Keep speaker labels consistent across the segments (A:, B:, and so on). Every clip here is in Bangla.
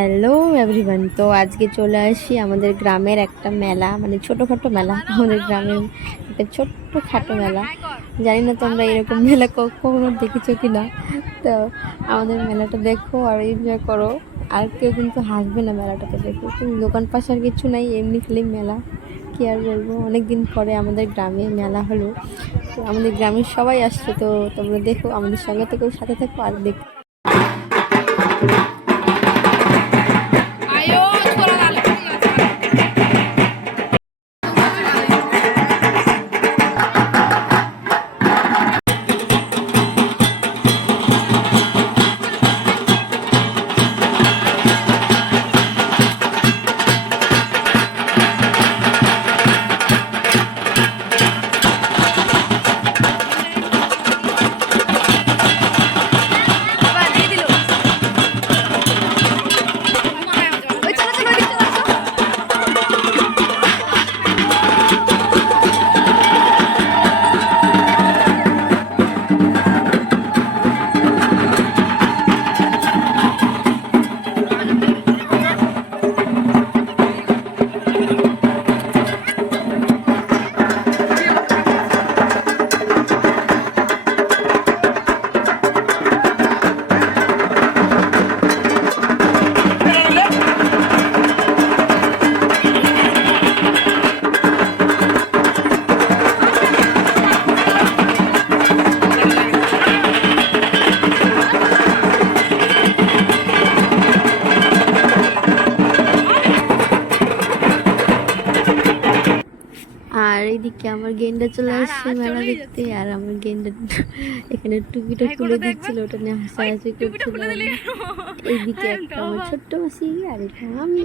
A: হ্যালো এভরিওয়ান, তো আজকে চলে আসি আমাদের গ্রামের একটা মেলা মানে ছোটোখাটো মেলা। আমাদের গ্রামের একটা ছোট্ট খাটো মেলা। জানি না তোমরা এরকম মেলা কখনো দেখেছ কি না তো আমাদের মেলাটা দেখো আর এনজয় করো। আর কেউ কিন্তু হাসবে না মেলাটাতে, দেখো। কিন্তু দোকান পাশে আর কিছু নাই, এমনি খালি মেলা। কি আর বলব? অনেক দিন পরে আমাদের গ্রামে মেলা হলো। তো আমাদের গ্রামের সবাই আসছে, তো তোমরা দেখো, আমাদের সঙ্গে থেকেও সাথে থাকো, আর দেখো। আর এইদিকে আমার গেন্ডা চলে আসছে মেলা দেখতে। আর আমার গেন্ডা এখানে টুপিটা খুলে দিচ্ছিল ওটা নিয়ে হাসাহাসি করছিল এইদিকে একটা আমার ছোট্ট মাসি আর এটা আমি।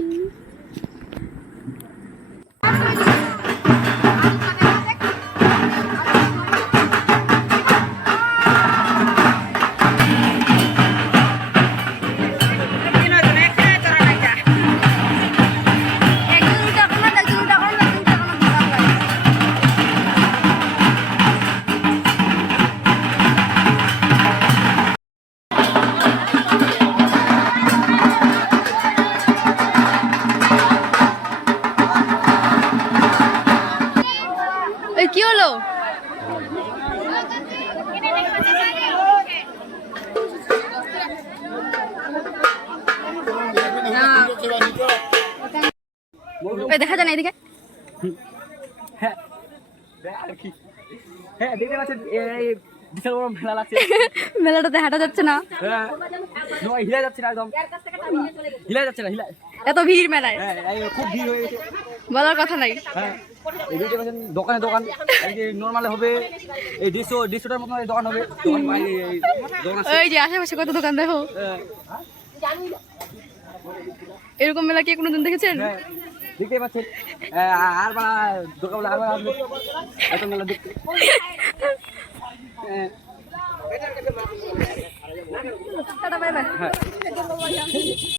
B: কি হলো? দেখা যায় না এদিকে?
C: হ্যাঁ। হ্যাঁ দেখতে পাচ্ছেন এই বিশাল বড় মেলা লাগছে।
B: মেলাটাতে হাঁটা যাচ্ছে না।
C: হ্যাঁ। হিলা যাচ্ছে না একদম। হিলা যাচ্ছে না হিলা
B: এত ভিড় মেলায়।
C: হ্যাঁ খুব ভিড় হয়ে গেছে।
B: বলার কথা নাই।
C: হ্যাঁ দোকানে দোকান। নর্মালে হবে এই দেড়শো দেড়শোটার মতো দোকান হবে। এই
B: ওই যে আশেপাশে কত দোকান দেখো।
C: হ্যাঁ,
B: এরকম মেলা কি কোনোদিন দেখেছেন?
C: দেখতে পাচ্ছেন। আর বা দোকান আর এত মেলা দেখতে।